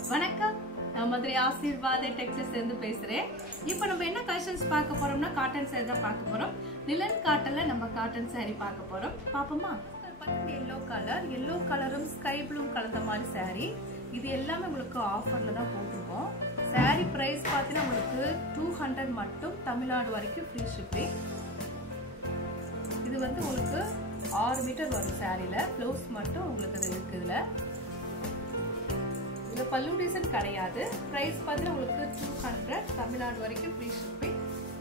வணக்கம், நான் மதுரை ஆசீர்வாத டெக்ஸ்டைல்ஸ்ல இருந்து பேசுறேன். இப்போ நம்ம என்ன கலெக்ஷன்ஸ் பார்க்க போறோம்னா காட்டன் saree தான் பார்க்க போறோம். நிலன் காட்டன்ல நம்ம காட்டன் saree பார்க்க போறோம். பாப்போமா? எல்லோ கலரும் ஸ்கை ப்ளூ கலந்த மாதிரி saree. இது எல்லாமே உங்களுக்கு ஆஃபர்ல தான் போட்டுருக்கோம். saree பிரைஸ் பார்த்தீங்கன்னா உங்களுக்கு 200 மட்டும், தமிழ்நாடு வரைக்கும் ஃப்ரீ ஷிப்பிங். இது வந்து உங்களுக்கு 6 மீட்டர் வரும் சாரியில. ப்ளவுஸ் மட்டும் உங்களுக்கு இது இருக்குதுல. இது பல்லு டிசைன் கிடையாது. பிரைஸ் பார்த்தீங்கன்னா உங்களுக்கு 200, தமிழ்நாடு வரைக்கும் ஃப்ரீ ஷிப்பிங்.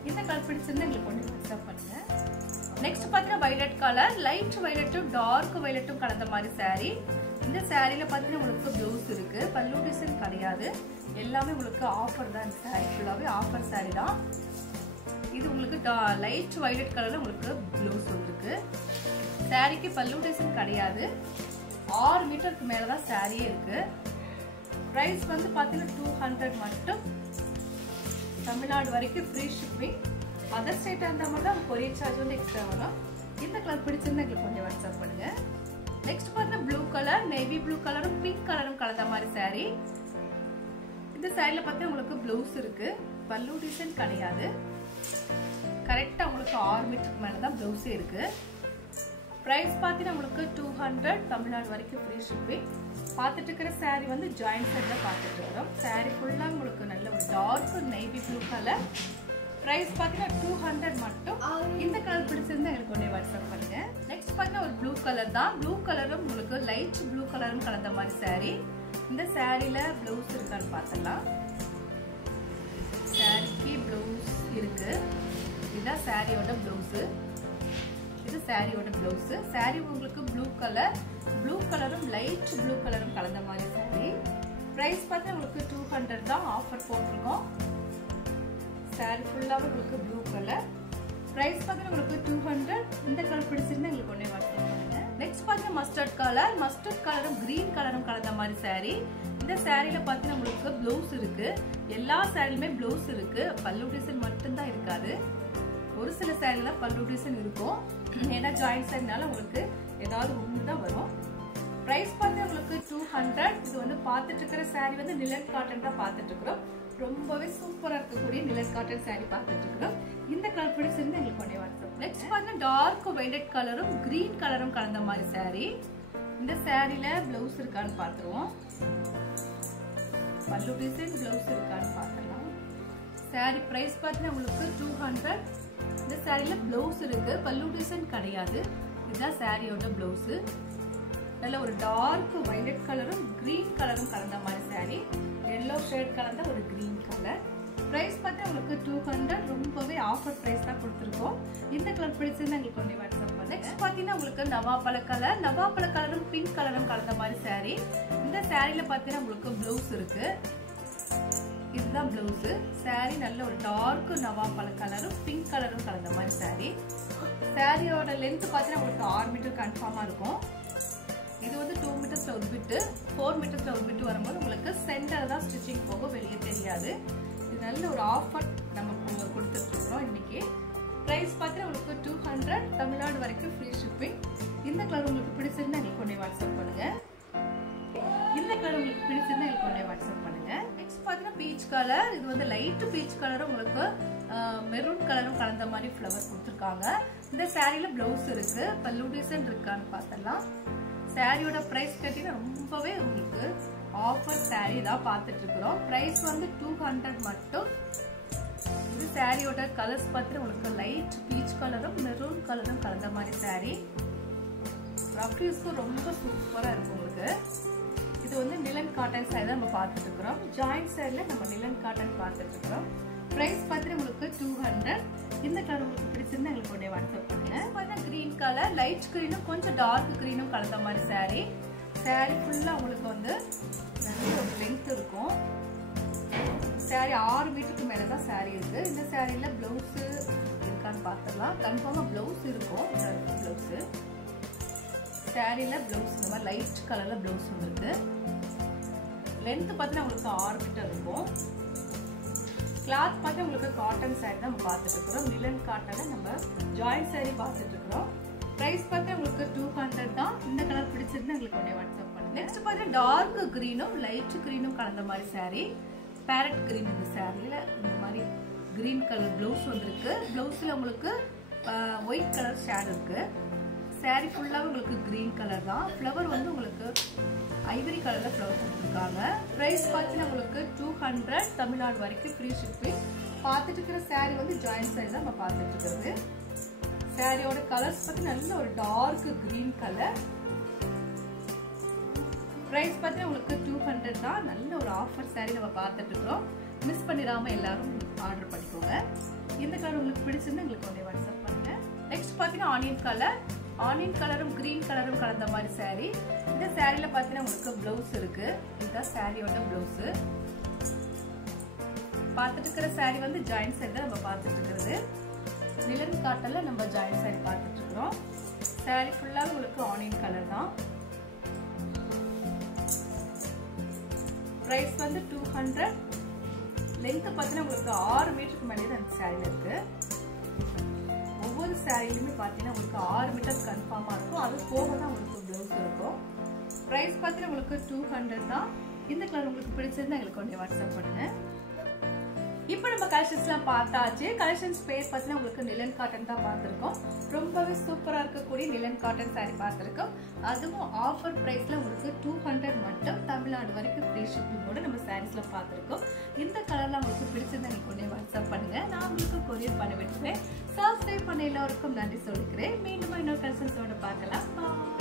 இந்த கலர் பிடிச்சிருந்தா எங்களுக்கு கொஞ்சம் வாட்ஸ்அப் பண்ணுங்க. நெக்ஸ்ட் பார்த்தீங்கன்னா வைலட் கலர், லைட் வைலட்டும் டார்க் வைலட்டும் கலந்த மாதிரி சாரி. இந்த சாரியில பார்த்தீங்கன்னா உங்களுக்கு ப்ளவுஸ் இருக்கு. பல்லு டிசைன் கிடையாது. எல்லாமே உங்களுக்கு ஆஃபர் தான். இந்த சாரி ஃபுல்லாவே ஆஃபர் சாரி தான். இது உங்களுக்கு லைட் வைலட் கலர்ல உங்களுக்கு ப்ளவுஸ் இருக்கு. சாரிக்கு பல்லு டிசைன் கிடையாது. 6 மீட்டருக்கு மேலதான் சாரியே இருக்கு. பிரைஸ் வந்து பாத்தீங்கன்னா 200 மட்டும், தமிழ்நாடு வரைக்கும் ஃப்ரீ ஷிப்பிங். அதர் ஸ்டேட் அந்த மாதிரி தான் கொரியர் சார்ஜ் வந்து எக்ஸ்ட்ரா வரும். இந்த கலர் பிடிச்சிருந்தா எங்களுக்கு கொஞ்சம் வாட்ஸ்அப் பண்ணுங்க. நெக்ஸ்ட் பார்த்தீங்கன்னா ப்ளூ கலர், நேவி ப்ளூ கலரும் பிங்க் கலரும் கலந்த மாதிரி சாரி. இந்த சாரில பார்த்தீங்கன்னா உங்களுக்கு ப்ளவுஸ் இருக்கு. பல்லு டிசைன் கிடையாது. கரெக்டா உங்களுக்கு 6 மீட்டருக்கு மேலதான் ப்ளவுஸே இருக்கு. பிரைஸ் பார்த்தீங்கன்னா உங்களுக்கு 200, தமிழ்நாடு வரைக்கும் ஃப்ரீ ஷிப்பிங். பார்த்துட்டு இருக்கிற சாரி வந்து ஜாயிண்ட் செட் தான் பார்த்துட்டு இருக்கிறோம். சாரி ஃபுல்லா உங்களுக்கு நல்ல ஒரு dark navy blue colour. Price பார்த்தீங்கன்னா 200 மட்டும். இந்த கலர் பிடிச்சிருந்தா எனக்கு உடனே வாட்ஸ்அப் பண்ணுங்க. நெக்ஸ்ட் பார்த்தீங்கன்னா ஒரு ப்ளூ கலர் தான். ப்ளூ கலரும் உங்களுக்கு லைட் ப்ளூ கலரும் கலந்த மாதிரி சாரி. இந்த சாரியில ப்ளவுஸ் இருக்கான்னு பார்த்தலாம். சாரிக்கு ப்ளவுஸ் இருக்கு. இதுதான் சாரியோட ப்ளவுஸ். இது சாரியோட ப்ளவுஸ். சாரி உங்களுக்கு ப்ளூ கலரும் லைட் ப்ளூ கலரும் கலந்த மாதிரி சாரி. பிரைஸ் பார்த்தா உங்களுக்கு 200 தான். ஆஃபர் போட்டிருக்கோம். சாரி ஃபுல்லாவே உங்களுக்கு ப்ளூ கலர். பிரைஸ் பார்த்தா உங்களுக்கு 200. இந்த கலர் பிடிச்சிருந்தா எங்களுக்கு ஒண்ணே வாட்ஸ்அப் பண்ணுங்க. நெக்ஸ்ட் பார்த்தா மஸ்டர்ட் கலரும் கிரீன் கலரும் கலந்த மாதிரி சாரி. இந்த சாரியில பார்த்தீங்கன்னா உங்களுக்கு ப்ளவுஸ் இருக்கு. எல்லா சாரிலுமே ப்ளவுஸ் இருக்கு. பல்லு டிசைன் மட்டும்தான் இருக்காது. ஒரு சில சாரில பல்லு டிசைன் இருக்கும். ஏன்னா ஜாயிண்ட் சாரினால உங்களுக்கு ஏதாவது ஒன்று தான் வரும். பிரைஸ் பார்த்தா உங்களுக்கு 200. இது வந்து பார்த்துட்டு இருக்கிற சாரி வந்து நிலன் காட்டன் தான் பார்த்துட்டு இருக்கிறோம். ரொம்பவே சூப்பரா இருக்கக்கூடிய நிலன் காட்டன் சாரி பார்த்துட்டு இருக்கிறோம். இந்த கலர் பிடிச்சிருந்து எங்களுக்கு ஒண்ணே வாட்ஸ்அப். நெக்ஸ்ட் பார்த்தா டார்க் வைலட் கலரும் கிரீன் கலரும் கலந்த மாதிரி சாரி. இந்த சாரில ப்ளவுஸ் இருக்கான்னு பார்த்துருவோம். பல்லு டிசைன் ப்ளவுஸ் இருக்கான்னு பார்க்கலாம். சாரி பிரைஸ் பார்த்தீங்கன்னா உங்களுக்கு 200. இந்த சாரியில ப்ளவுஸ் இருக்கு. பல்லு டிசைன் கிடையாது. இதுதான் சாரியோட ப்ளவுஸ். நல்ல ஒரு டார்க் வைலட் கலரும் கிரீன் கலரும் கலந்த மாதிரி சாரி. எல்லோ ஷேட் கலந்த ஒரு கிரீன் கலர். பிரைஸ் பார்த்தா உங்களுக்கு 200. ரொம்பவே ஆஃபர் பிரைஸ் தான் கொடுத்துருக்கோம். இந்த கலர் பிடிச்சிருந்தா எங்களுக்கு ஒண்ணே வாட்ஸ்அப் பண்ணுங்க. நெக்ஸ்ட் பார்த்தீங்கன்னா உங்களுக்கு நவாப்பழ கலரும் பிங்க் கலரும் கலந்த மாதிரி சாரி. இந்த சாரியில பார்த்தீங்கன்னா உங்களுக்கு ப்ளவுஸ் இருக்கு. இதுதான் ப்ளவுஸ். சாரி நல்ல ஒரு டார்க் நவாப்பழ கலரும் பிங்க் கலரும் கலந்த மாதிரி சாரி. சாரியோட லென்த் பார்த்தீங்கன்னா உங்களுக்கு 6 மீட்டர் கன்ஃபார்மா இருக்கும். இது வந்து 2 மீட்டர்ஸ்ல ஒரு பிட்டு, 4 மீட்டர்ஸ்ல ஒரு பிட்டு வரும்போது உங்களுக்கு சென்டர் தான் ஸ்டிச்சிங் போகும், வெளியே தெரியாது. இது நல்ல ஒரு ஆஃபர் நம்ம கொடுத்துட்டு இருக்கோம் இன்னைக்கு. பிரைஸ் பார்த்தீங்கன்னா உங்களுக்கு 200, தமிழ்நாடு வரைக்கும் ஃப்ரீ ஷிப்பிங். இந்த கலர் உங்களுக்கு பிடிச்சிருந்தா எங்களுக்கு ஒண்ணே வாட்ஸ்அப் பண்ணுங்க. இந்த கலர் உங்களுக்கு பிடிச்சிருந்தா எங்களுக்கு ஒண்ணே வாட்ஸ்அப் பண்ணுங்க. நெக்ஸ்ட் பார்த்தீங்கன்னா பீச் கலர். இது வந்து லைட் பீச் கலரும் உங்களுக்கு மெரூன் கலரும் கலந்த மாதிரி ஃப்ளவர் கொடுத்துருக்காங்க. இந்த சாரியில ப்ளவுஸ் இருக்கு. பல்லு டிசைன் இருக்கான்னு பார்த்தலாம். சாரியோட பிரைஸ் கேட்டீங்கன்னா ரொம்பவே உங்களுக்கு ஆஃபர் சாரி தான் பார்த்துட்டு இருக்கிறோம். பிரைஸ் வந்து 200 மட்டும். இது சாரியோட கலர்ஸ் பார்த்தீங்கன்னா உங்களுக்கு லைட் பீச் கலரும் மெரூன் கலரும் கலந்த மாதிரி சாரி. ரஃப் யூஸ்க்கு ரொம்ப சூப்பரா இருக்கும் உங்களுக்கு. இது வந்து நிலன் காட்டன் சாரி தான் நம்ம பார்த்துட்டு இருக்கிறோம். ஜாயிண்ட் சாரில நம்ம நிலன் காட்டன் பார்த்துட்டு இருக்கிறோம். பிரைஸ் பார்த்தீங்கன்னா உங்களுக்கு 200. இந்த கலர் உங்களுக்கு பிடிச்சிருந்தா எங்களுக்கு உடனே வாட்ஸ்அப் பண்ணுங்க. பார்த்தீங்கன்னா கிரீன் கலர், லைட் கிரீனும் கொஞ்சம் டார்க் கிரீனும் கலந்த மாதிரி சாரி. சாரி ஃபுல்லா உங்களுக்கு வந்து நல்ல ஒரு லென்த் இருக்கும். சாரி 6 மீட்டருக்கு மேலதான் சாரி இருக்கு. இந்த சாரியில பிளவுஸ் இருக்கான்னு பார்த்தலாம். கன்ஃபார்மா பிளவுஸ் இருக்கும். பிளவுஸ் சாரியில பிளவுஸ் இந்த மாதிரி லைட் கலர்ல பிளவுஸ் இருக்கு. லென்த் பார்த்தீங்கன்னா உங்களுக்கு 6 மீட்டர் இருக்கும். கிளாத் பார்த்து உங்களுக்கு காட்டன் சாரி தான் நம்ம பார்த்துட்டு இருக்கிறோம். நிலன் காட்டன்ல நம்ம ஜாயிண்ட் சாரி பார்த்துட்டு இருக்கிறோம். பிரைஸ் பார்த்து உங்களுக்கு 200 தான். இந்த கலர் பிடிச்சிருந்தா எங்களுக்கு உடனே வாட்ஸ்அப் பண்ணுங்க. நெக்ஸ்ட் பாத்தீங்கன்னா டார்க் கிரீனும் லைட் கிரீனும் கலந்த மாதிரி saree. பேரட் கிரீன் இந்த சாரியில இந்த மாதிரி கிரீன் கலர் ப்ளவுஸ் வந்திருக்கு. ப்ளவுஸ்ல உங்களுக்கு ஒயிட் கலர் ஷேட் இருக்கு. saree ஃபுல்லாவே உங்களுக்கு கிரீன் கலர் தான். ஃப்ளவர் வந்து உங்களுக்கு ஐவரி கலர்ல ஃப்ளவர் கொடுத்துருக்காங்க. பிரைஸ் பார்த்தீங்கன்னா உங்களுக்கு 200 தமிழ்நாடு வரைக்கும் ஃப்ரீ ஷிப்பிங். பார்த்துட்டு இருக்கிற saree வந்து ஜாயின்ட் saree தான் நம்ம பார்த்துட்டு இருக்கிறது. சாரியோட கலர்ஸ் பத்தி நல்ல ஒரு டார்க் கிரீன் கலர். பிரைஸ் பார்த்தீங்கன்னா உங்களுக்கு 200 தான். நல்ல ஒரு ஆஃபர் saree நம்ம பார்த்துட்டு இருக்கோம். மிஸ் பண்ணிடாம எல்லாரும் ஆர்டர் பண்ணிக்கோங்க. இந்த கலர் உங்களுக்கு பிடிச்சிருந்தா எங்களுக்கு உடனே வாட்ஸ்அப் பண்ணுங்க. நெக்ஸ்ட் பார்த்தீங்கன்னா ஆனியன் கலர். ஆனியன் கலரும் கிரீன் கலரும் கலந்த மாதிரி saree. இந்த சாரியில பார்த்தீங்கன்னா உங்களுக்கு ப்ளவுஸ் இருக்கு. இதுதான் சாரியோட ப்ளவுஸ். பார்த்துட்டு இருக்கிற saree வந்து ஜாயின்ட் saree தான் நம்ம பார்த்துட்டு இருக்கிறது. நிலன் காட்டன்ல நம்ம ஜாயின்ட் saree பார்த்துட்டு இருக்கிறோம். saree ஃபுல்லா உங்களுக்கு ஆனியன் கலர் தான். பிரைஸ் வந்து 200. லென்த் பார்த்தீங்கன்னா உங்களுக்கு 6 மீட்டருக்கு மேலே தான் இந்த சாரியில இருக்கு. ஒவ்வொரு சாரிலுமே பார்த்தீங்கன்னா உங்களுக்கு 6 மீட்டர் கன்ஃபார்மா இருக்கும். அது போக தான் உங்களுக்கு ப்ளவுஸ் இருக்கும். பிரைஸ் பார்த்தீங்கன்னா உங்களுக்கு 200 தான். இந்த கலர் உங்களுக்கு பிடிச்சிருந்தா எங்களுக்கு உடனே வாட்ஸ்அப் பண்ணுங்க. இப்போ நம்ம கலெக்ஷன்ஸ்லாம் பார்த்தாச்சு. கலெக்ஷன்ஸ் பேர் பார்த்தீங்கன்னா உங்களுக்கு நிலன் காட்டன் தான் பார்த்துருக்கோம். ரொம்பவே சூப்பராக இருக்கக்கூடிய நிலன் காட்டன் சாரி பார்த்துருக்கோம். அதுவும் ஆஃபர் ப்ரைஸில் உங்களுக்கு 200 மட்டும் தமிழ்நாடு வரைக்கும் ஃப்ரீ ஷிப்பிங்கோட நம்ம சாரீஸ்லாம் பார்த்துருக்கோம். இந்த கலர்லாம் உங்களுக்கு பிடிச்சிருந்தா நீங்கள் உடனே வாட்ஸ்அப் பண்ணுங்க. நான் உங்களுக்கு கொரியர் பண்ண விட்டுருவேன். சப்ஸ்கிரைப் பண்ண எல்லாருக்கும் நன்றி சொல்லிக்கிறேன். மீண்டும் இன்னொரு கலெக்ஷன்ஸோட பார்க்கலாம்.